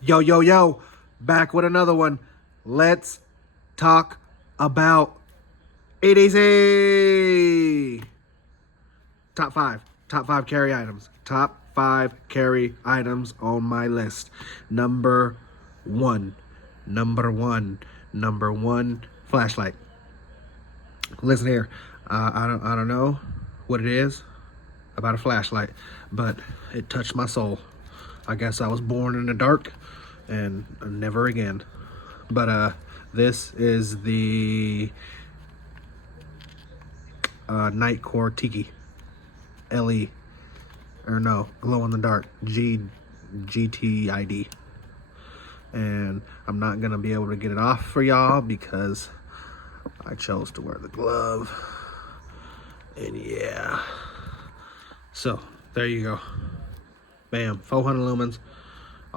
Yo, yo, yo, back with another one. Let's talk about EDC. Top five carry items. Top 5 carry items on my list. Number one, number one, flashlight. Listen here, I don't know what it is about a flashlight, but it touched my soul. I guess I was born in the dark and never again. But this is the Nightcore Tiki LE, or no, glow in the dark GTID. And I'm not gonna be able to get it off for y'all because I chose to wear the glove. And yeah, so there you go. Bam, 400 lumens,